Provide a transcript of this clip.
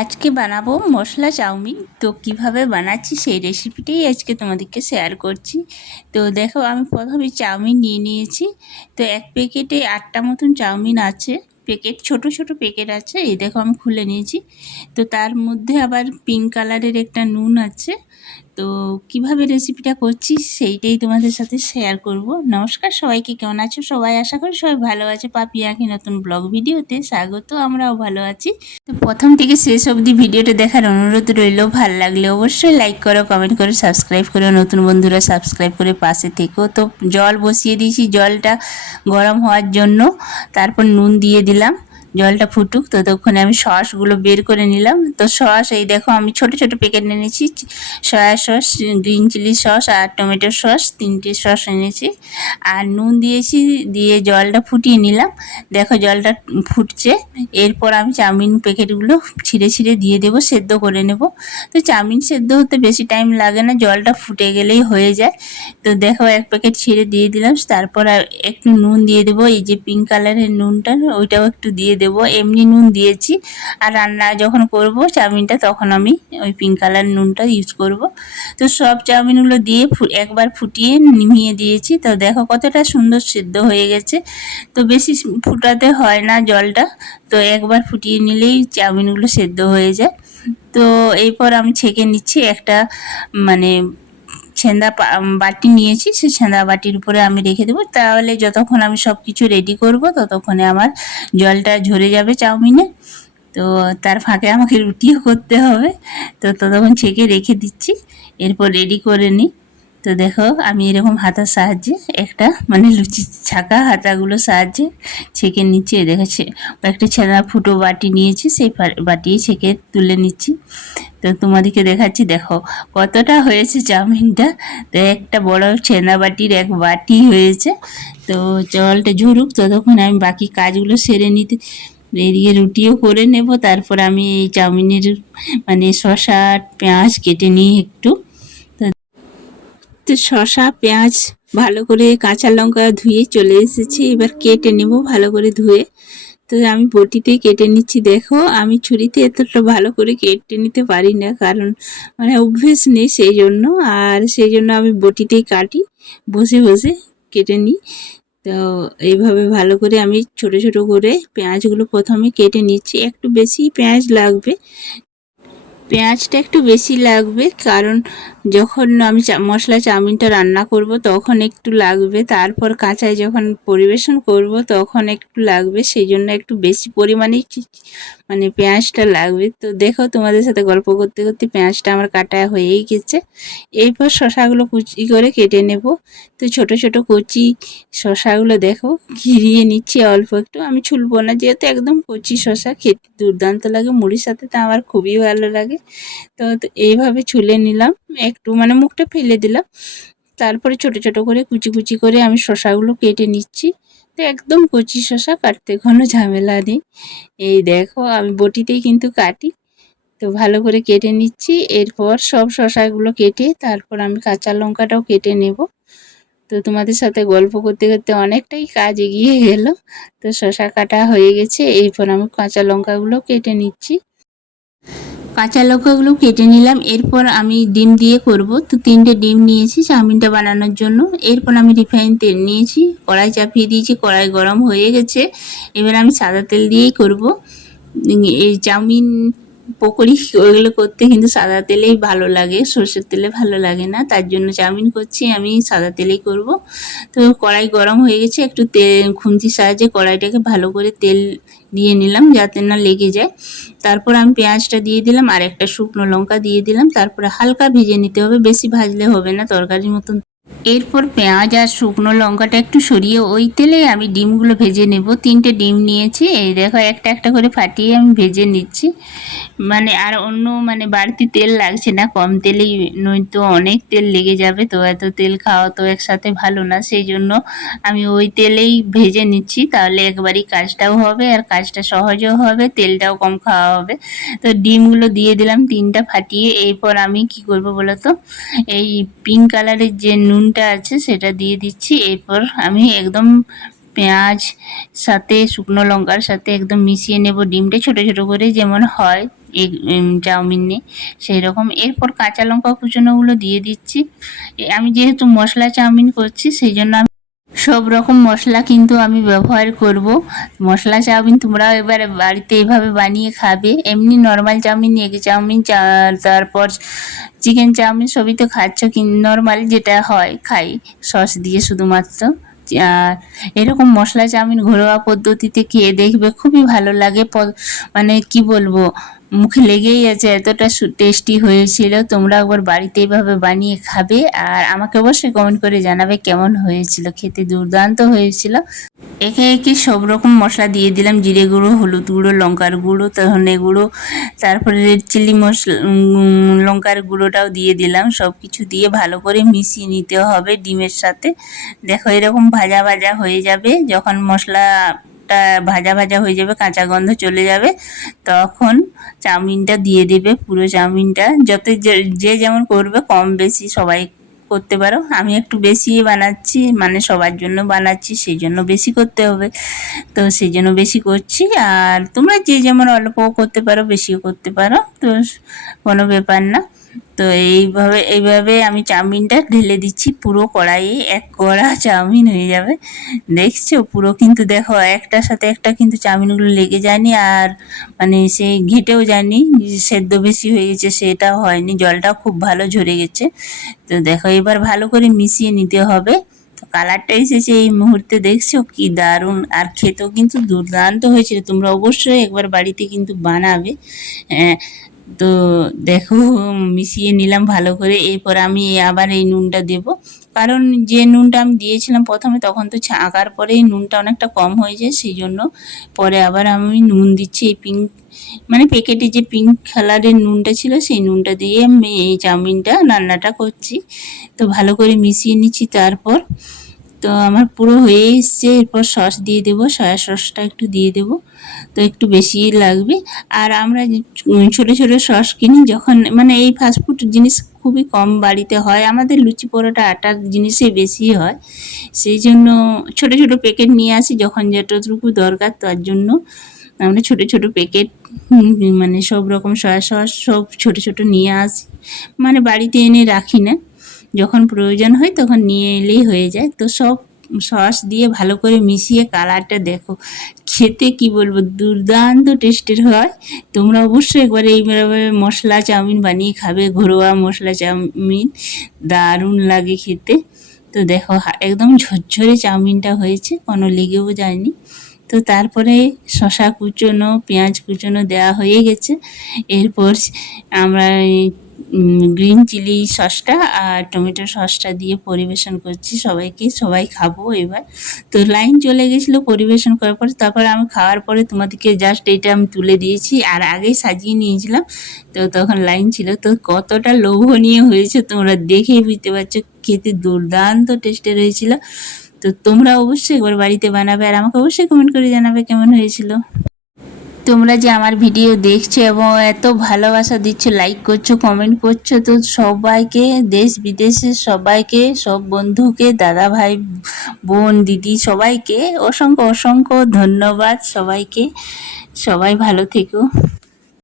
আজকে বানাবো মশলা চাউমিন। তো কিভাবে বানাচ্ছি সেই রেসিপিটাই আজকে তোমাদেরকে শেয়ার করছি। তো দেখো, আমি প্রথমে চাউমিন নিয়ে নিয়েছি। তো এক প্যাকেটে 8টা মতন চাউমিন আছে। প্যাকেট ছোট ছোট প্যাকেট আছে, এই দেখো আমি খুলে নিয়েছি। তো তার মধ্যে আবার পিঙ্ক কালারের একটা নুন আছে। তো কিভাবে রেসিপিটা করছি সেইটাই তোমাদের সাথে শেয়ার করব। নমস্কার সবাইকে, কেমন আছো সবাই? আশা করি সবাই ভালো আছে। পাপি আঁকি নতুন ব্লগ ভিডিওতে স্বাগত। আমরাও ভালো আছি। তো প্রথম থেকে শেষ অবধি ভিডিওটা দেখার অনুরোধ রইল। ভালো লাগলে অবশ্যই লাইক করো, কমেন্ট করো, সাবস্ক্রাইব করো। নতুন বন্ধুরা সাবস্ক্রাইব করে পাশে থেকো। তো জল বসিয়ে দিয়েছি, জলটা গরম হওয়ার জন্য। তারপর নুন দিয়ে দিলাম, জলটা ফুটুক। ততক্ষণে আমি সসগুলো বের করে নিলাম। তো সস এই দেখো, আমি ছোট ছোট প্যাকেট এনেছি। Soya sauce, green chilli sauce আর টমেটো সস, 3টে সস এনেছি। আর নুন দিয়েছি, দিয়ে জলটা ফুটিয়ে নিলাম। দেখো জলটা ফুটছে। এরপর আমি চাউমিন প্যাকেটগুলো ছিঁড়ে ছিঁড়ে দিয়ে দেবো, সেদ্ধ করে নেব। তো চাউমিন সেদ্ধ হতে বেশি টাইম লাগে না, জলটা ফুটে গেলেই হয়ে যায়। তো দেখো এক প্যাকেট ছিঁড়ে দিয়ে দিলাম। তারপর আর একটু নুন দিয়ে দেবো, এই যে পিঙ্ক কালারের নুনটা, ওইটাও একটু দিয়ে দেবো। এমনি নুন দিয়েছি, আর রান্না যখন করব চাউমিনটা তখন আমি ওই পিঙ্ক কালার নুনটা ইউজ করব। তো সব চাউমিনগুলো দিয়ে একবার ফুটিয়ে নিভিয়ে দিয়েছি। তো দেখো কতটা সুন্দর সেদ্ধ হয়ে গেছে। তো বেশি ফুটাতে হয় না জলটা, তো একবার ফুটিয়ে নিলেই চাউমিনগুলো সেদ্ধ হয়ে যায়। তো এরপর আমি ছেঁকে নিচ্ছি একটা, মানে ছেঁদা বাটি নিয়েছি, সেই ছেঁদা বাটির উপরে আমি রেখে দেবো। তাহলে যতক্ষণ আমি সব কিছু রেডি করব ততক্ষণে আমার জলটা ঝরে যাবে চাউমিনে। তো তার ফাঁকে আমাকে রুটিও করতে হবে, তো ততক্ষণ ছেঁকে রেখে দিচ্ছি। এরপর রেডি করে নিই। তো দেখো আমি এরকম হাতার সাহায্যে একটা, মানে লুচি ছাকা হাতাগুলোর সাহায্যে ছেঁকে নিচ্ছি। দেখেছে একটা ছেঁদা ফুটো বাটি নিয়েছি, সেই বাটি ছেঁকে তুলে নিচ্ছি। তো তোমাদেরকে দেখাচ্ছি, দেখো কতটা হয়েছে চাউমিনটা। তো একটা বড় ছেঁদা বাটির এক বাটি হয়েছে। তো জলটা ঝরুক, ততক্ষণ আমি বাকি কাজগুলো সেরে নিতে, এদিকে রুটিও করে নেব। তারপর আমি এই চাউমিনের মানে শসা পেঁয়াজ কেটে নিই একটু। তো শসা পেঁয়াজ ভালো করে, কাঁচা লঙ্কা ধুয়ে চলে এসেছি, এবার কেটে নেব ভালো করে ধুয়ে। তো আমি বটিতেই কেটে নিচ্ছি। দেখো আমি ছুরিতে এতটা ভালো করে কেটে নিতে পারি না, কারণ মানে অভ্যেস নেই সেই জন্য। আর সেই জন্য আমি বটিতেই কাটি, বসে বসে কেটে নিই। তো এইভাবে ভালো করে আমি ছোট ছোট করে পেঁয়াজগুলো প্রথমে কেটে নিচ্ছি। একটু বেশি পেঁয়াজ লাগবে, পেঁয়াজটা একটু বেশি লাগবে, কারণ যখন আমি মশলা চাউমিনটা রান্না করব তখন একটু লাগবে। তারপর কাঁচায় যখন পরিবেশন করব তখন একটু লাগবে, সেই জন্য একটু বেশি পরিমাণেই মানে পেঁয়াজটা লাগবে। তো দেখো তোমাদের সাথে গল্প করতে করতে পেঁয়াজটা আমার কাটা হয়েই গেছে। এরপর শসাগুলো কুচি করে কেটে নেব। তো ছোট ছোট কচি শসাগুলো দেখো ঘিরিয়ে নিচ্ছি অল্প একটু। আমি ছুলবো না, যেহেতু একদম কচি শসা, খেতে দুর্দান্ত লাগে, মুড়ির সাথে তো আমার খুবই ভালো লাগে। তো এইভাবে ছুলে নিলাম, একটু মানে মুখটা ফেলে দিলাম। তারপরে ছোট ছোট করে কুচি কুচি করে আমি শসাগুলো কেটে নিচ্ছি। তো একদম কচি শসা, কাটতে কোনো ঝামেলা নেই। এই দেখো আমি বটিতেই কিন্তু কাটি। তো ভালো করে কেটে নিচ্ছি। এরপর সব শসাগুলো কেটে তারপর আমি কাঁচা লঙ্কাটাও কেটে নেব। তো তোমাদের সাথে গল্প করতে করতে অনেকটাই কাজ এগিয়ে গেল। তো শসা কাটা হয়ে গেছে, এরপর আমি কাঁচা লঙ্কাগুলো কেটে নিচ্ছি। কাঁচা লঙ্কাগুলো কেটে নিলাম। এরপর আমি ডিম দিয়ে করব। তো 3টে ডিম নিয়েছি চাউমিনটা বানানোর জন্য। এরপর আমি রিফাইন তেল নিয়েছি, কড়াই চাপিয়ে দিয়েছি, কড়াই গরম হয়ে গেছে। এবার আমি সাদা তেল দিয়েই করব। এই চাউমিন পকোড়ি ওইগুলো করতে কিন্তু সাদা তেলেই ভালো লাগে, সর্ষের তেলে ভালো লাগে না। তার জন্য চাউমিন করছি আমি সাদা তেলেই করব। তো কড়াই গরম হয়ে গেছে, একটু তেল খুন্তির সাহায্যে কড়াইটাকে ভালো করে তেল দিয়ে নিলাম যাতে না লেগে যায়। তারপর আমি পেঁয়াজটা দিয়ে দিলাম, আর একটা শুকনো লঙ্কা দিয়ে দিলাম। তারপরে হালকা ভেজে নিতে হবে, বেশি ভাজলে হবে না, তরকারির মতন। এরপর পেঁয়াজ আর শুকনো লঙ্কাটা একটু সরিয়ে ওই তেলে আমি ডিমগুলো ভেজে নেব। 3টে ডিম নিয়েছি, এই দেখো একটা একটা করে ফাটিয়ে আমি ভেজে নিচ্ছি। মানে আর অন্য মানে বাড়তি তেল লাগছে না, কম তেলেই, নয়তো অনেক তেল লেগে যাবে। তো এত তেল খাওয়া তো একসাথে ভালো না, সেই জন্য আমি ওই তেলেই ভেজে নিচ্ছি। তাহলে একবারই কাজটাও হবে আর কাজটা সহজও হবে, তেলটাও কম খাওয়া হবে। তো ডিমগুলো দিয়ে দিলাম 3টা ফাটিয়ে। এরপর আমি কি করব বলো তো, এই পিঙ্ক কালারের যে নুনটা আছে সেটা দিয়ে দিচ্ছি। এরপর আমি একদম পেঁয়াজ সাথে শুকনো লঙ্কার সাথে একদম মিশিয়ে নেব ডিমটা, ছোট ছোট করে যেমন হয় চাউমিনে সেই রকম। এরপর কাঁচা লঙ্কা কুচনোগুলো দিয়ে দিচ্ছি। আমি যেহেতু মশলা চাউমিন করছি সেই জন্য আমি সব রকম মশলা কিন্তু আমি ব্যবহার করব। মশলা চাউমিন তোমরাও এবারে বাড়িতে এইভাবে বানিয়ে খাবে। এমনি নর্মাল চাউমিন, এগ চাউমিন, তারপর চিকেন চাউমিন সবই তো খাচ্ছ, কিন্তু নর্মাল যেটা হয় খাই সস দিয়ে শুধুমাত্র। আর এরকম মশলা চাউমিন ঘরোয়া পদ্ধতিতে খেয়ে দেখবে, খুবই ভালো লাগে। মানে কি বলবো, মুখে লেগেই আছে, এতটা টেস্টি হয়েছিল। তোমরা একবার বাড়িতে এইভাবে বানিয়ে খাবে আর আমাকে অবশ্যই কমেন্ট করে জানাবে কেমন হয়েছিল। খেতে দুর্দান্ত হয়েছিল। একে একে সব রকম মশলা দিয়ে দিলাম, জিরে গুঁড়ো, হলুদ গুঁড়ো, লঙ্কার গুঁড়ো, ধনে গুঁড়ো, তারপরে রেড চিলি মশলা, লঙ্কার গুঁড়োটাও দিয়ে দিলাম। সব কিছু দিয়ে ভালো করে মিশিয়ে নিতে হবে ডিমের সাথে। দেখো এরকম ভাজা ভাজা হয়ে যাবে, যখন মশলাটা ভাজা ভাজা হয়ে যাবে, কাঁচা গন্ধ চলে যাবে, তখন চাউমিনটা দিয়ে দেবে। পুরো চাউমিনটা যত যে যেমন করবে, কম বেশি সবাই করতে পারো। আমি একটু বেশি বানাচ্ছি, মানে সবার জন্য বানাচ্ছি, সেই জন্য বেশি করতে হবে, তো সেই জন্য বেশি করছি। আর তোমরা যে যেমন অল্পও করতে পারো, বেশিও করতে পারো, তো কোনো ব্যাপার না। তো এইভাবে আমি চাউমিনটা ঢেলে দিচ্ছি পুরো কড়াইয়ে। এক কড়া চাউমিন হয়ে যাবে, দেখছো পুরো। কিন্তু দেখো একটার সাথে একটা কিন্তু চাউমিনগুলো লেগে যায়নি, আর মানে সেই ঘেঁটেও যায়নি, সেদ্ধ বেশি হয়ে গেছে সেটাও হয়নি, জলটাও খুব ভালো ঝরে গেছে। তো দেখো এবার ভালো করে মিশিয়ে নিতে হবে। তো কালারটা এসেছে এই মুহূর্তে, দেখছো কি দারুণ, আর খেতেও কিন্তু দুর্দান্ত হয়েছিল। তোমরা অবশ্যই একবার বাড়িতে কিন্তু বানাবে। তো দেখো মিশিয়ে নিলাম ভালো করে। এরপর আমি আবার এই নুনটা দেব, কারণ যে নুনটা আমি দিয়েছিলাম প্রথমে, তখন তো ছাঁকার পরে এই নুনটা অনেকটা কম হয়ে যায়, সেই জন্য পরে আবার আমি নুন দিচ্ছি। এই পিঙ্ক, মানে প্যাকেটে যে পিঙ্ক কালারের নুনটা ছিল, সেই নুনটা দিয়ে আমি এই চাউমিনটা রান্নাটা করছি। তো ভালো করে মিশিয়ে নিচ্ছি। তারপর তো আমার পুরো হয়ে এসছে। এরপর সস দিয়ে দেবো, সয়া সসটা একটু দিয়ে দেবো, তো একটু বেশিই লাগবে। আর আমরা ছোটো ছোটো সস কিনি যখন, মানে এই ফাস্টফুড জিনিস খুবই কম বাড়িতে হয়, আমাদের লুচি পরোটা আটার জিনিসই বেশি হয়, সেই জন্য ছোটো ছোটো প্যাকেট নিয়ে আসি যখন যতটুকু দরকার, তার জন্য আমরা ছোটো ছোটো প্যাকেট, মানে সব রকম সয়া সস সব ছোটো ছোটো নিয়ে আসি, মানে বাড়িতে এনে রাখি না, যখন প্রয়োজন হয় তখন নিয়ে এলেই হয়ে যায়। তো সব সস দিয়ে ভালো করে মিশিয়ে কালারটা দেখো, খেতে কি বলবো, দুর্দান্ত টেস্টের হয়। তোমরা অবশ্যই একবার এইভাবে মশলা চাউমিন বানিয়ে খাবে, ঘরোয়া মশলা চাউমিন, দারুণ লাগে খেতে। তো দেখো একদম ঝরঝরে চাউমিনটা হয়েছে, কোনো লেগেও যায়নি। তো তারপরে শসা কুচোনো, পেঁয়াজ কুচোনো দেওয়া হয়ে গেছে। এরপর আমরা গ্রিন চিলি সসটা আর টমেটো সসটা দিয়ে পরিবেশন করছি সবাইকে, সবাই খাবো এবার। তো লাইন চলে গেছিলো পরিবেশন করার পরে, তারপর আমি খাওয়ার পরে তোমাদেরকে জাস্ট এইটা আমি তুলে দিয়েছি, আর আগেই সাজিয়ে নিয়েছিলাম, তো তখন লাইন ছিল। তো কতটা লোভনীয় হয়েছে তোমরা দেখেই বুঝতে পারছো, খেতে দুর্দান্ত টেস্টের হয়েছিল। তো তোমরা অবশ্যই একবার বাড়িতে বানাবে আর আমাকে অবশ্যই কমেন্ট করে জানাবে কেমন হয়েছিল। তোমরা যে আমার ভিডিও দেখছো এবং এত ভালোবাসা দিচ্ছ, লাইক করছো, কমেন্ট করছো, তো সবাইকে, দেশ বিদেশের সবাইকে, সব বন্ধুকে, দাদা ভাই, বোন, দিদি, সবাইকে অসংখ্য অসংখ্য ধন্যবাদ সবাইকে। সবাই ভালো থেকো।